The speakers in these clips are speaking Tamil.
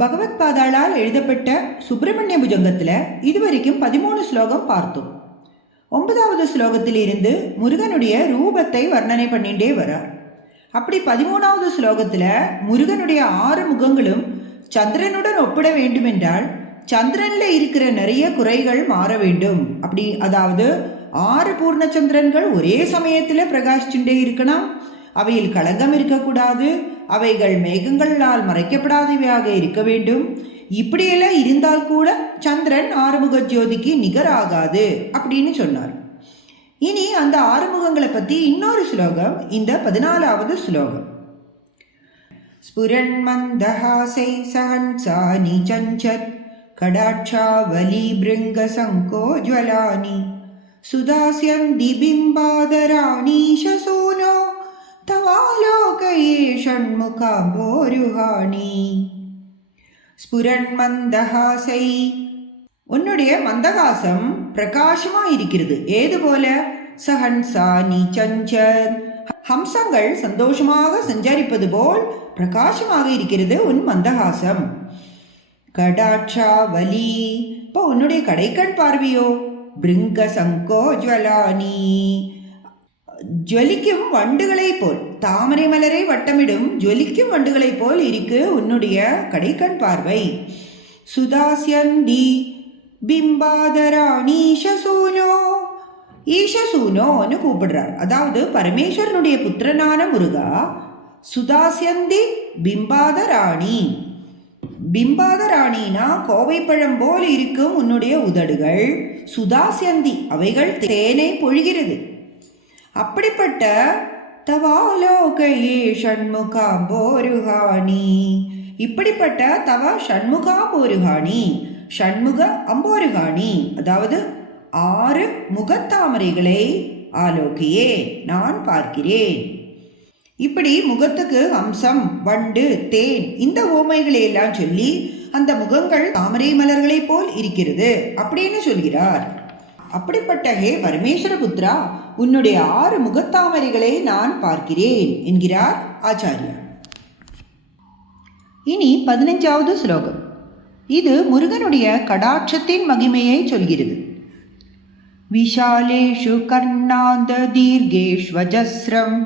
பகவத் பாதாளால் எழுதப்பட்ட சுப்பிரமணிய புஜங்கத்தில் இதுவரைக்கும் 13 ஸ்லோகம் பார்த்தோம். 9வது ஸ்லோகத்திலிருந்து முருகனுடைய ரூபத்தை வர்ணனை பண்ணிட்டே வரார். அப்படி 13வது ஸ்லோகத்தில் முருகனுடைய 6 முகங்களும் சந்திரனுடன் ஒப்பிட வேண்டும் என்றால் சந்திரன்ல இருக்கிற நிறைய குறைகள் மாற வேண்டும். அப்படி அதாவது 6 பூர்ணச்சந்திரன்கள் ஒரே சமயத்தில் பிரகாசிச்சுட்டே இருக்கணும். அவையில் களங்கம் இருக்கக்கூடாது. அவைகள் மேகங்களால் மறைக்கப்படாதவையாக இருக்க வேண்டும். இப்படியெல்லாம் இருந்தால் கூட சந்திரன் ஆறுமுக ஜோதிக்கு நிகராகாது அப்படின்னு சொன்னார். இனி அந்த ஆறுமுகங்களை பற்றி இன்னொரு ஸ்லோகம், இந்த 14வது ஸ்லோகம். ஸ்புரன் மந்தஹாசை சஹன்சானி சஞ்சத் கடாட்சாவலி பிருங்க சங்கோஜ்வலானி சுதாஸ்யந்தி பிம்பாதராணி சசூனோ தவாலோகயே ஷண்முகாம்போருஹாணி. ஸ்புரன் மந்தஹாசை, உன்னுடைய மந்தகாசம் பிரகாசமா இருக்கிறது. ஏது போல? சஹன்சானி சஞ்சத், ஹம்சங்கள் சந்தோஷமாக சஞ்சரிப்பது போல் பிரகாசமாக இருக்கிறது உன் மந்தகாசம். கடாட்சாவலி, இப்போ உன்னுடைய கடைக்கண் பார்வையோ பிருங்க சங்கோ ஜுவலானி, ஜொலிக்கும் வண்டுகளை போல், தாமரை மலரை வட்டமிடும் ஜொலிக்கும் வண்டுகளை போல் இருக்கு உன்னுடைய கடைக்கண் பார்வை. சுதாஸ்யந்தி பிம்பாதராணி ஈஷசூனோ, ஈஷசூனோன்னு கூப்பிடுறார். அதாவது பரமேஸ்வரனுடைய புத்திரனான முருகா, சுதாஸ்யந்தி பிம்பாதராணி, பிம்பாதராணினா கோவைப்பழம் போல் இருக்கும் உன்னுடைய உதடுகள். சுதாஸ்யந்தி, அவைகள் தேனை பொழிகிறது. அப்படிப்பட்ட தவாலோகையே ஷண்முகாம்போருஹாணி, இப்படிப்பட்ட தவ ஷண்முகாம்போருஹாணி, ஷண்முக அம்போருஹாணி, அதாவது 6 முகத்தாமரைகளை ஆலோகியே நான் பார்க்கிறேன். இப்படி முகத்துக்கு அம்சம், வண்டு, தேன் இந்த ஓமைகளை எல்லாம் சொல்லி அந்த முகங்கள் தாமரை மலர்களை போல் இருக்கிறது அப்படின்னு சொல்கிறார். அப்படிப்பட்ட ஹே பரமேஸ்வர புத்ரா, உன்னுடைய 6 முகத்தாமரைகளை நான் பார்க்கிறேன் என்கிறார் ஆச்சாரியார். இனி 15வது ஸ்லோகம். இது முருகனுடைய கடாட்சத்தின் மகிமையை சொல்கிறது. விஷாலேஷு கர்ணாந்த தீர்கேஷ்வஜஸ்ரம்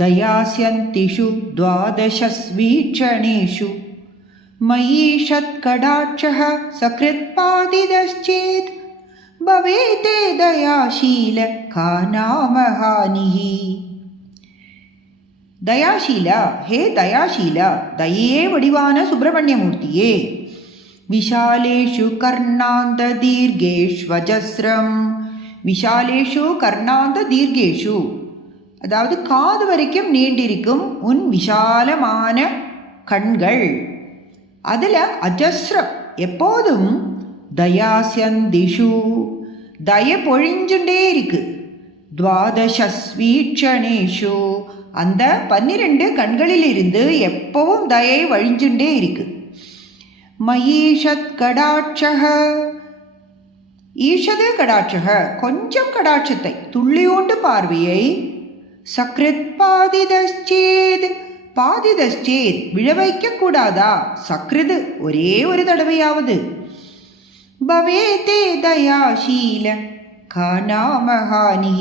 தயாஸ்யந்திஷு துவாதசஸ்வீட்சணேஷு மயீஷத் கடாட்சः சக்ருத்பாதிதश्चेத் பவேதே தயாசீல காநாமஹானிஹி. தயாசீலா, ஹே தயாசீலா, தயே வடிவான சுப்பிரமணியமூர்த்தியே. விஷாலேஷு கர்ணாந்த தீர்கேஷ்வஜஸ்ரம், விஷாலேஷு கர்ணாந்த தீர்கேஷு, அதாவது காது வரைக்கும் நீண்டிருக்கும் உன் விஷாலமான கண்கள். அதில் அஜஸ்ரம், எப்போதும் தயாஸ்யந்திஷு, தய பொழிஞ்சுட்டே இருக்கு. துவாதசஸ்வீட்சணேஷு, அந்த 12 கண்களில் இருந்து எப்பவும் தயை வழிஞ்சுட்டே இருக்கு. மயீஷத் கடாட்சः, ஈஷது கடாட்சக, கொஞ்சம் கடாட்சத்தை, துள்ளியோண்டு பார்வையை, சக்ருத் பாதிதश्चेத், பாதிதश्चेத் விழ வைக்க கூடாதா, சக்ருது ஒரே ஒரு தடவையாவது. பவேதே தயாசீல காநாமஹானி,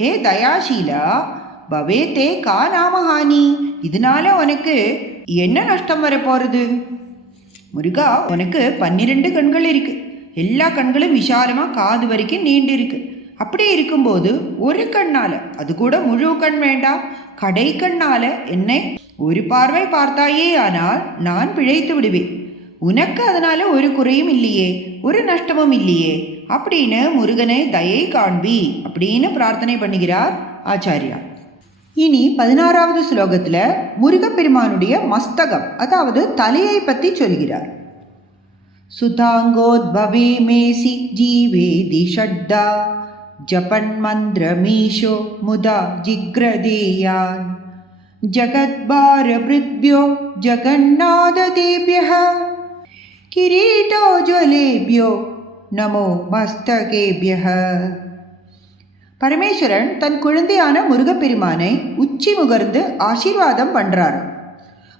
ஹே தயாசீலா, பவேதே காநாமஹானி, இதனால உனக்கு என்ன நஷ்டம் வரப்போறது? முருகா, உனக்கு 12 கண்கள் இருக்கு. எல்லா கண்களும் விசாலமா காது வரைக்கும் நீண்டு இருக்கு. அப்படி இருக்கும்போது ஒரு கண்ணால, அது கூட முழு கண் வேண்டாம், கடை கண்ணால என்னை ஒரு பார்வை பார்த்தாயே ஆனால் நான் பிழைத்து விடுவேன். உனக்கு அதனால ஒரு குறையும் இல்லையே, ஒரு நஷ்டமும் இல்லையே அப்படின்னு முருகனை தயை காண்பி அப்படின்னு பிரார்த்தனை பண்ணுகிறார் ஆச்சாரியா. இனி 16வது ஸ்லோகத்தில் முருகப்பெருமானுடைய மஸ்தகம், அதாவது தலையை பற்றி சொல்கிறார். சுதாங்கோத்பவே மேசி ஜீவேதி ஷட்டா ஜபன் மந்திரமீஷோ முதா ஜிக்ரதேயான் ஜகத்பார பிருத்யோ ஜகநாததேப்யஹ கிரீட்டோஜ்வலேப்யோ நமோ மஸ்தகேப்யஹ. பரமேஸ்வரன் தன் குழந்தையான முருகப்பெருமானை உச்சி முகர்ந்து ஆசீர்வாதம் பண்றார்.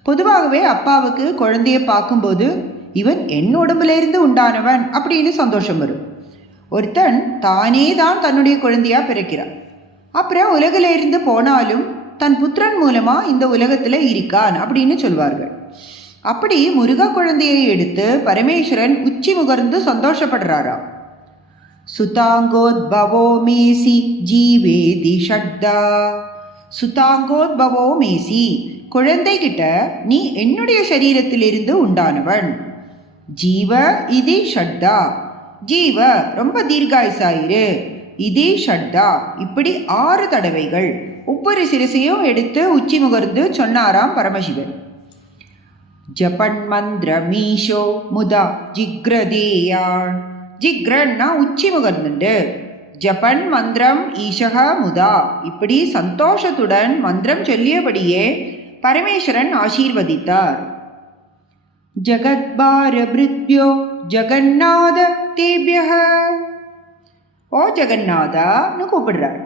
பொதுவாகவே அப்பாவுக்கு குழந்தைய பார்க்கும்போது இவன் என் உடம்புலேருந்து உண்டானவன் அப்படின்னு சந்தோஷம் வரும். ஒருத்தன் தானே தான் தன்னுடைய குழந்தையா பிறக்கிறான். அப்புறம் உலகிலிருந்து போனாலும் தன் புத்திரன் மூலமா இந்த உலகத்துல இருக்கான் அப்படின்னு சொல்வார்கள். அப்படி முருக குழந்தையை எடுத்து பரமேஸ்வரன் உச்சி முகர்ந்து சந்தோஷப்படுறாராம். சுதாங்கோத்பவோ மேசி ஜீவேதி ஷட்டா. சுதாங்கோத்பவோ மேசி, குழந்தை கிட்ட நீ என்னுடைய சரீரத்திலிருந்து உண்டானவன். ஜீவ இதி ஷட்டா, ஜீவ ரொம்ப தீர்காயுசாயிரு, இதே ஷட்டா இப்படி 6 தடவைகள் ஒவ்வொரு சிரசையும் எடுத்து உச்சி முகர்ந்து சொன்னாராம் பரமசிவன். ஜபன் மந்திர மீஷோ முதா ஜிக்ரதேயாள். ஜிக்ரன்னா உச்சி முகர்ந்துண்டு, ஜபன் மந்திரம் ஈஷக முதா இப்படி சந்தோஷத்துடன் மந்திரம் சொல்லியபடியே பரமேஸ்வரன் ஆசீர்வதித்தார். ஜகத்பார பிருத்யோ ஜகநாத தேபியக. ஓ ஜெகநாதான்னு கூப்பிடுறார்.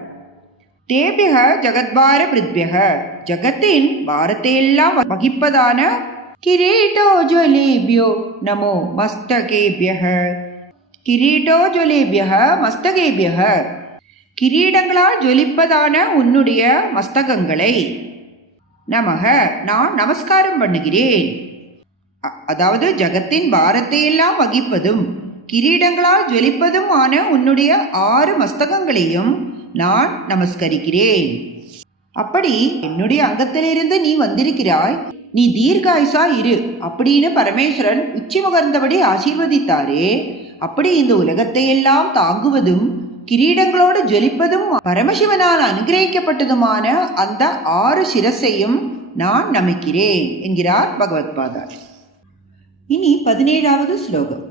தேபியக ஜகத்பார பிருத்யக, ஜகத்தின் பாரத்தையெல்லாம் வகிப்பதான கிரீட்டோ ஜுவலேபியோ நமோ மஸ்தகேபியக. கிரீட்டோ ஜுவலேபியக மஸ்தகேபியக, கிரீடங்களால் ஜொலிப்பதான உன்னுடைய மஸ்தகங்களை நமக நான் நமஸ்காரம் பண்ணுகிறேன். அதாவது ஜகத்தின் பாரத்தையெல்லாம் வகிப்பதும் கிரீடங்களால் ஜொலிப்பதும் ஆன உன்னுடைய 6 மஸ்தகங்களையும் நான் நமஸ்கரிக்கிறேன். அப்படி என்னுடைய அங்கத்திலிருந்து நீ வந்திருக்கிறாய், நீ தீர்காயுசா இரு அப்படின்னு பரமேஸ்வரன் உச்சி முகர்ந்தபடி ஆசீர்வதித்தாரே. அப்படி இந்த உலகத்தையெல்லாம் தாங்குவதும் கிரீடங்களோடு ஜொலிப்பதும் பரமசிவனால் அனுகிரகிக்கப்பட்டதுமான அந்த 6 சிரசையும் நான் நமிக்கிறேன் என்கிறார் பகவத்பாதார். இனி 17வது ஸ்லோகம்.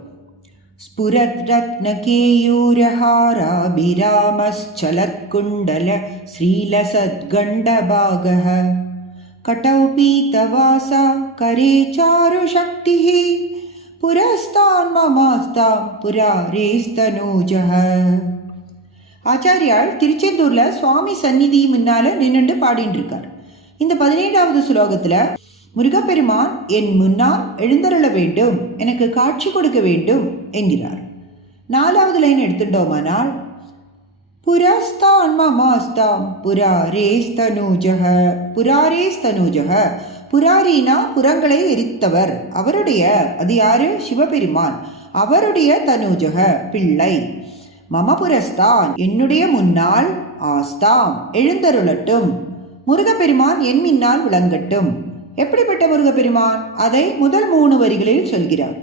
ஸ்புரத் ரத்ன கேயூரஹாராபிராமஸ்சலத்குண்டல ஸ்ரீலசத் கண்டபாகஹ கட்டௌ பீதவாசா கரே சாரு சக்திஹ புரஸ்தான் மமாஸ்தாம் புராரேஸ்தனூஜஹ. ஆச்சாரியால் திருச்செந்தூர்ல சுவாமி சந்நிதி முன்னால நின்றுண்டு பாடிட்டு இருக்கார். இந்த 17வது ஸ்லோகத்துல முருகப்பெருமான் என் முன்னால் எழுந்தருள வேண்டும், எனக்கு காட்சி கொடுக்க வேண்டும் என்கிறார். 4வது லைன் எடுத்துட்டோமானால் புரஸ்தான் மமாஸ்தாம் புராரேஸ்தனூஜஹ. புராரேஸ்தனூஜஹ, புராரினா புறங்களை எரித்தவர், அவருடைய, அது யாரு? சிவபெருமான், அவருடைய தனூஜக பிள்ளை. மம புரஸ்தான் என்னுடைய முன்னால், ஆஸ்தாம் எழுந்தருளட்டும், முருகப்பெருமான் என் முன்னால் விளங்கட்டும். எப்படிப்பட்ட முருகப்பெருமான்? அதை முதல் 3 வரிகளில் சொல்கிறார்.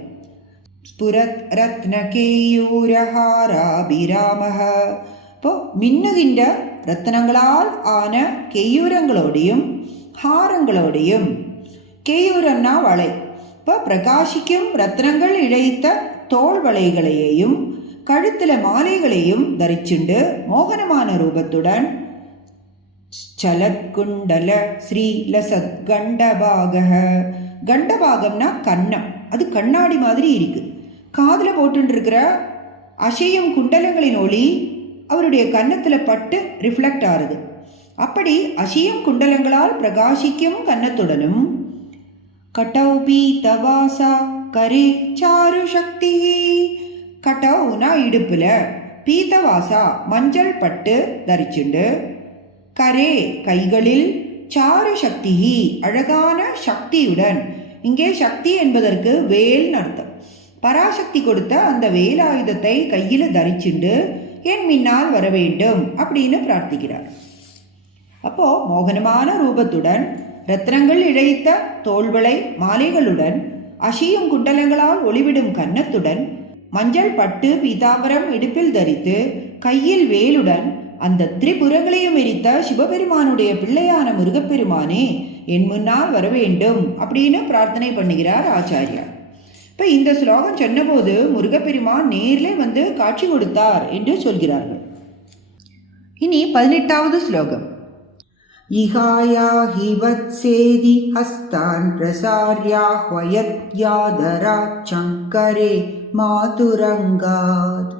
ஸ்புரத் ரத்ன கேயூரஹாராபிராமஹ. இப்போ மின்னுகின்ற ரத்னங்களால் ஆன கேயூரங்களோடையும் ஹாரங்களோடையும், கேயூரம்னா வளை, இப்போ பிரகாசிக்கும் ரத்னங்கள் இழைத்த தோல் வளைகளையும் கழுத்தில் மாலைகளையும் தரிச்சுண்டு மோகனமான ரூபத்துடன் சலத்குண்டல ஸ்ரீலசத் கண்டபாகஹ. கண்டபாகம்னா கன்னம், அது கண்ணாடி மாதிரி இருக்கு. காதில் போட்டுருக்கிற அசையும் குண்டலங்களின் ஒளி அவருடைய கன்னத்தில் பட்டு ரிஃப்ளெக்ட் ஆகுது. அப்படி அசையும் குண்டலங்களால் பிரகாசிக்கும் கன்னத்துடனும் கட்டௌ பீதவாசா கரே சாரு சக்தி. கட்டௌனா இடுப்புல, பீதவாசா மஞ்சள் பட்டு தரிச்சுண்டு, கரே கைகளில், சாரு சக்திஹி அழகான சக்தியுடன். இங்கே சக்தி என்பதற்கு வேல்னு அர்த்தம். பராசக்தி கொடுத்த அந்த வேலாயுதத்தை கையில் தரிச்சுண்டு என் முன்னால் வர வேண்டும் அப்படின்னு பிரார்த்திக்கிறார். அப்போ மோகனமான ரூபத்துடன், ரத்னங்கள் இழைத்த தோள்வளை மாலைகளுடன், அசியும் குண்டலங்களால் ஒளிவிடும் கன்னத்துடன், மஞ்சள் பட்டு பீதாம்பரம் இடுப்பில் தரித்து கையில் வேலுடன் அந்த திரிபுரங்களையும் எரித்த சிவபெருமானுடைய பிள்ளையான முருகப்பெருமானே என் முன்னால் வர வேண்டும் அப்படின்னு பிரார்த்தனை பண்ணுகிறார் ஆச்சாரியார். இப்போ இந்த ஸ்லோகம் சொன்னபோது முருகப்பெருமான் நேரில் வந்து காட்சி கொடுத்தார் என்று சொல்கிறார்கள். இனி 18வது ஸ்லோகம். இஹாயாஹி வத்சேதி ஹஸ்தான் பிரசார்யாஹ்வயத் யாதராத் சங்கரே மாதுரங்காத்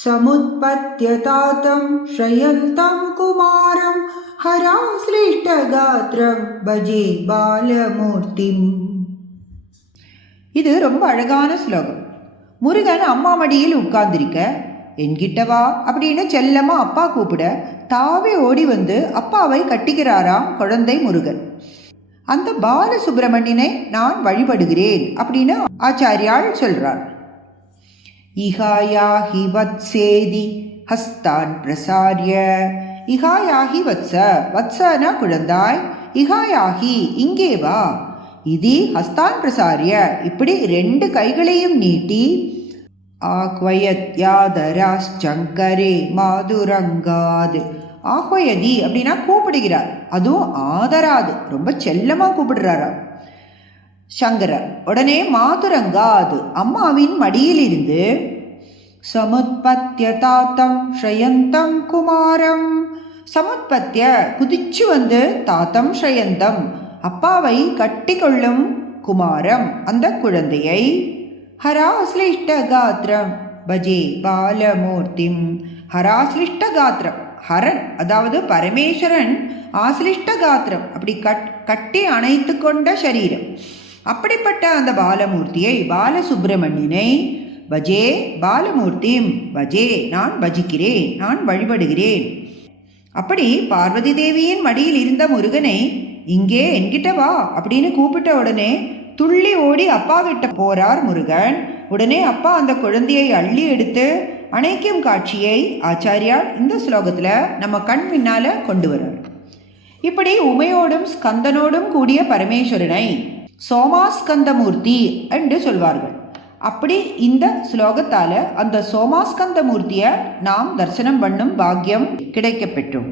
समुत्पत्य तातं श्रयन्तं कुमारं हराश्लिष्टगात्रं भजे बालमूर्तिम्. இது ரொம்ப அழகான ஸ்லோகம். முருகன் அம்மா மடியில் உட்கார்ந்திருக்க, என்கிட்ட வா அப்படின்னு செல்லமா அப்பா கூப்பிட தாவே ஓடி வந்து அப்பாவை கட்டிக்கிறாராம் குழந்தை முருகன். அந்த பாலசுப்பிரமணியனை நான் வழிபடுகிறேன் அப்படின்னு ஆச்சாரியால் சொல்றார். இகாயாஹி வத்சேதி ஹஸ்தான் பிரசாரிய. இகாயாஹி வத்ச, வத்சனா குழந்தாய், இகாயாஹி இங்கே வா, இது ஹஸ்தான் பிரசாரிய இப்படி 2 கைகளையும் நீட்டி, ஆஹ்வயத் யாதராஷ்சங்கரே மாதுரங்காது. ஆஹ்வயதி அப்படின்னா கூப்பிடுகிறார், அதுவும் ஆதராது ரொம்ப செல்லமாக கூப்பிடுறாரா சங்கரர். உடனே மாதுரங்காது அம்மாவின் மடியிலிருந்து, சமுத்பத்ய தாத்தம் ஸ்ரயந்தம் குமாரம். சமுத்பத்ய குதிச்சு வந்து, தாத்தம் ஸ்ரயந்தம் அப்பாவை கட்டி கொள்ளும், குமாரம் அந்த குழந்தையை, ஹராஸ்லிஷ்ட காத்திரம் பஜே பாலமூர்த்திம். ஹராஸ்லிஷ்ட காத்திரம், ஹரன் அதாவது பரமேஸ்வரன், ஆஸ்லிஷ்ட காத்திரம் அப்படி கட்டி அணைத்து கொண்ட சரீரம், அப்படிப்பட்ட அந்த பாலமூர்த்தியை பாலசுப்பிரமணியனை, பஜே பாலமூர்த்திம் பஜே நான் பஜிக்கிறேன், நான் வழிபடுகிறேன். அப்படி பார்வதி தேவியின் மடியில் இருந்த முருகனை இங்கே என்கிட்ட வா அப்படின்னு கூப்பிட்ட உடனே துள்ளி ஓடி அப்பா கிட்ட போறார் முருகன். உடனே அப்பா அந்த குழந்தையை அள்ளி எடுத்து அணைக்கும் காட்சியை ஆச்சாரியால் இந்த ஸ்லோகத்தில் நம்ம கண் முன்னால கொண்டு வர்றார். இப்படி உமையோடும் ஸ்கந்தனோடும் கூடிய பரமேஸ்வரனை சோமாஸ்கந்தமூர்த்தி என்று சொல்வார்கள். அப்படி இந்த ஸ்லோகத்தால் அந்த சோமாஸ்கந்தமூர்த்தியை நாம் தரிசனம் பண்ணும் பாக்கியம் கிடைக்க பெற்றோம்.